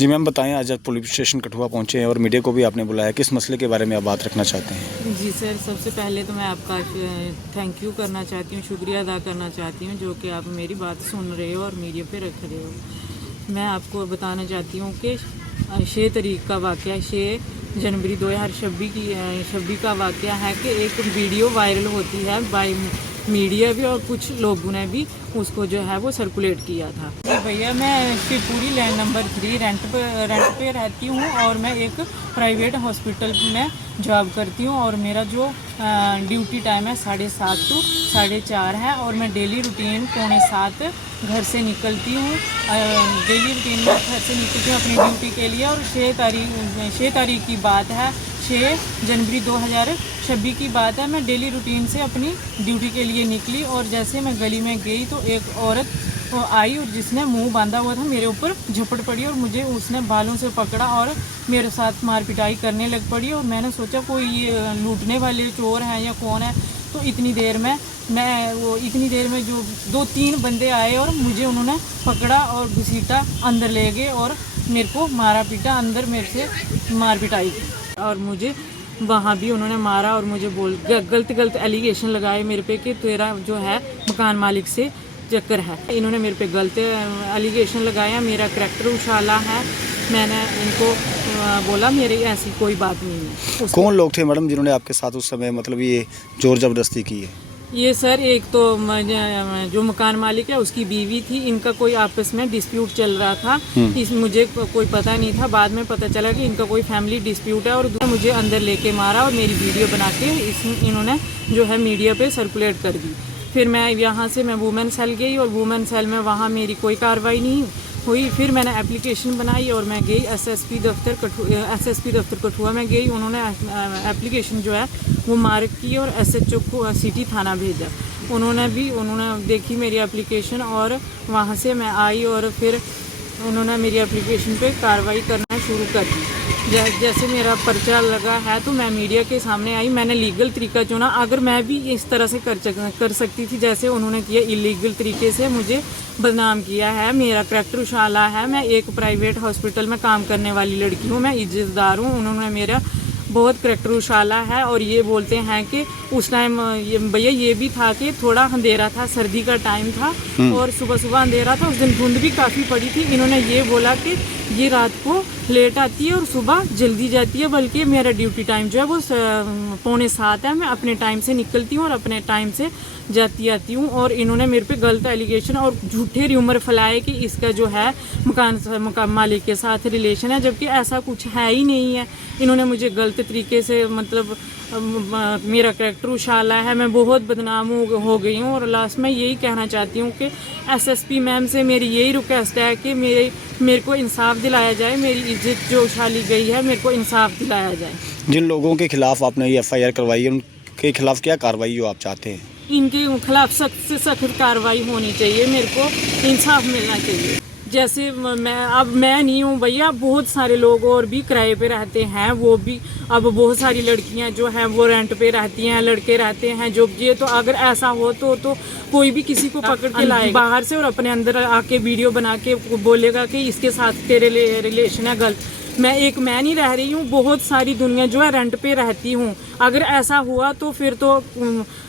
जी ma'am, बताएं, आज आप पुलिस स्टेशन कठुआ पहुंचे हैं और मीडिया को भी आपने बुलाया, किस मसले के बारे में आप बात रखना चाहते हैं? जी सर, सबसे पहले तो मैं आपका थैंक यू करना चाहती हूँ, शुक्रिया अदा करना चाहती हूँ जो कि आप मेरी बात सुन रहे हो और मीडिया पे रख रहे हो। मैं आपको बताना चाहती हूँ कि 6 तारीख का वाक़या, 6 जनवरी 2026 का वाक़या है कि एक वीडियो वायरल होती है बाय मीडिया भी और कुछ लोगों ने भी उसको जो है वो सर्कुलेट किया था। जी भैया, मैं शिवपुरी लैंड नंबर 3 रेंट पे रहती हूँ और मैं एक प्राइवेट हॉस्पिटल में जॉब करती हूँ और मेरा जो ड्यूटी टाइम है 7:30 to 4:30 है और मैं डेली रूटीन 6:45 घर से निकलती हूँ। डेली रूटीन में घर से निकलती हूँ अपनी ड्यूटी के लिए और 6 तारीख की बात है, 6 जनवरी 2026 की बात है। मैं डेली रूटीन से अपनी ड्यूटी के लिए निकली और जैसे मैं गली में गई तो एक औरत आई और जिसने मुंह बांधा हुआ था मेरे ऊपर झपट पड़ी और मुझे उसने बालों से पकड़ा और मेरे साथ मार पिटाई करने लग पड़ी और मैंने सोचा कोई ये लूटने वाले चोर हैं या कौन है। तो इतनी देर में जो 2-3 बंदे आए और मुझे उन्होंने पकड़ा और घसीटा, अंदर ले गए और मेरे को मारा पीटा, अंदर मेरे से मार पिटाई की और मुझे वहाँ भी उन्होंने मारा और मुझे गलत एलिगेशन लगाए मेरे पे कि तेरा जो है मकान मालिक से चक्कर है। इन्होंने मेरे पे गलत एलिगेशन लगाया, मेरा करैक्टर उछाला है। मैंने इनको बोला मेरी ऐसी कोई बात नहीं है। कौन लोग थे मैडम जिन्होंने आपके साथ उस समय मतलब ये जोर ज़बरदस्ती की है? ये सर, एक तो जो मकान मालिक है उसकी बीवी थी, इनका कोई आपस में डिस्प्यूट चल रहा था। मुझे कोई पता नहीं था, बाद में पता चला कि इनका कोई फैमिली डिस्प्यूट है और मुझे अंदर लेके मारा और मेरी वीडियो बना के इन्होंने जो है मीडिया पे सर्कुलेट कर दी। फिर मैं यहाँ से वुमेन सेल गई और वुमेन सेल में वहाँ मेरी कोई कार्रवाई नहीं हुई। फिर मैंने एप्लीकेशन बनाई और मैं गई एसएसपी दफ्तर कठुआ में गई। उन्होंने एप्लीकेशन जो है वो मार्क की और एसएचओ को सिटी थाना भेजा। उन्होंने देखी मेरी एप्लीकेशन और वहाँ से मैं आई और फिर उन्होंने मेरी एप्लीकेशन पे कार्रवाई करना शुरू कर दी। जैसे मेरा पर्चा लगा है तो मैं मीडिया के सामने आई, मैंने लीगल तरीका चुना। अगर मैं भी इस तरह से कर सकती थी जैसे उन्होंने किया, इलीगल तरीके से मुझे बदनाम किया है, मेरा करैक्टर उछाला है। मैं एक प्राइवेट हॉस्पिटल में काम करने वाली लड़की हूँ, मैं इज्जतदार हूँ। उन्होंने मेरा बहुत करैक्टर उछाला है और ये बोलते हैं कि उस टाइम भैया ये भी था कि थोड़ा अंधेरा था, सर्दी का टाइम था और सुबह अंधेरा था। उस दिन धुंध भी काफ़ी पड़ी थी। इन्होंने ये बोला कि ये रात को लेट आती है और सुबह जल्दी जाती है, बल्कि मेरा ड्यूटी टाइम जो है वो 6:45 है। मैं अपने टाइम से निकलती हूँ और अपने टाइम से जाती आती हूँ और इन्होंने मेरे पे गलत एलिगेशन और झूठे र्यूमर फैलाए कि इसका जो है मकान मालिक के साथ रिलेशन है, जबकि ऐसा कुछ है ही नहीं है। इन्होंने मुझे गलत तरीके से मतलब मेरा करैक्टर उछाला है, मैं बहुत बदनाम हो गई हूँ। और लास्ट में यही कहना चाहती हूँ कि एसएसपी मैम से मेरी यही रिक्वेस्ट है कि मेरे को इंसाफ दिलाया जाए, मेरी इज्जत जो उछाली गई है मेरे को इंसाफ दिलाया जाए। जिन लोगों के खिलाफ आपने ये FIR करवाई है उनके खिलाफ क्या कार्रवाई जो आप चाहते हैं? इनके खिलाफ सख्त से सख्त कार्रवाई होनी चाहिए, मेरे को इंसाफ मिलना चाहिए। जैसे मैं नहीं हूँ भैया, बहुत सारे लोग और भी किराए पे रहते हैं, वो भी अब बहुत सारी लड़कियां जो हैं वो रेंट पे रहती हैं, लड़के रहते हैं जो ये। तो अगर ऐसा हो तो कोई भी किसी को पकड़ के लाएगा बाहर से और अपने अंदर आके वीडियो बना के बोलेगा कि इसके साथ तेरे रिलेशन है गलत। मैं नहीं रह रही हूँ, बहुत सारी दुनिया जो है रेंट पे रहती हूँ। अगर ऐसा हुआ तो फिर तो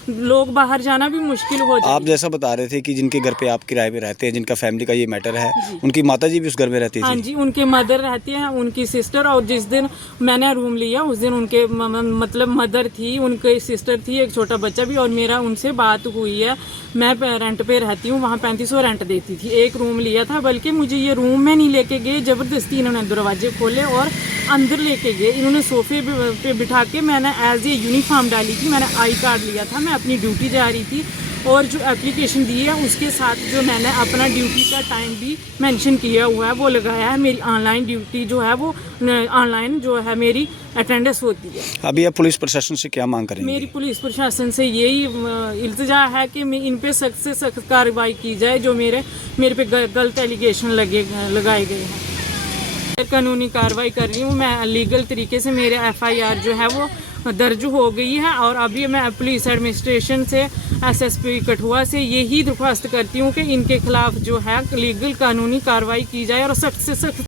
लोग बाहर जाना भी मुश्किल हो जाए। आप जैसा बता रहे थे कि जिनके घर पे आप किराए पे रहते हैं, जिनका फैमिली का ये मैटर है, उनकी माताजी भी उस घर में रहती थी? हाँ जी, उनके मदर रहती हैं, उनकी सिस्टर। और जिस दिन मैंने रूम लिया उस दिन उनके मतलब मदर थी, उनके सिस्टर थी, एक छोटा बच्चा भी। और मेरा उनसे बात हुई है। मैं रेंट पे रहती हूँ, वहाँ 3500 रेंट देती थी। एक रूम लिया था, बल्कि मुझे ये रूम में नहीं लेके गए, ज़बरदस्ती इन्होंने दरवाजे खोले और अंदर लेके गए। इन्होंने सोफे पे बिठा के, मैंने एज ए यूनिफॉर्म डाली थी, मैंने आई कार्ड लिया था, मैं अपनी ड्यूटी जा रही थी और जो एप्लीकेशन दी है उसके साथ जो मैंने अपना ड्यूटी का टाइम भी मेंशन किया हुआ है वो लगाया है। मेरी ऑनलाइन ड्यूटी जो है वो ऑनलाइन जो है मेरी अटेंडेंस होती है। अभी आप पुलिस प्रशासन से क्या मांग करेंगे? मेरी पुलिस प्रशासन से यही इल्तिजा है कि इन पे सख्त से सख्त कार्रवाई की जाए जो मेरे पे गलत एलिगेशन लगाए गए हैं। कानूनी कार्रवाई कर रही हूँ मैं, लीगल तरीके से मेरे FIR जो है वो दर्ज हो गई है और अभी मैं पुलिस एडमिनिस्ट्रेशन से, SSP कठुआ से यही दरख्वास्त करती हूँ कि इनके खिलाफ जो है लीगल कानूनी कार्रवाई की जाए और सख्त से सख्त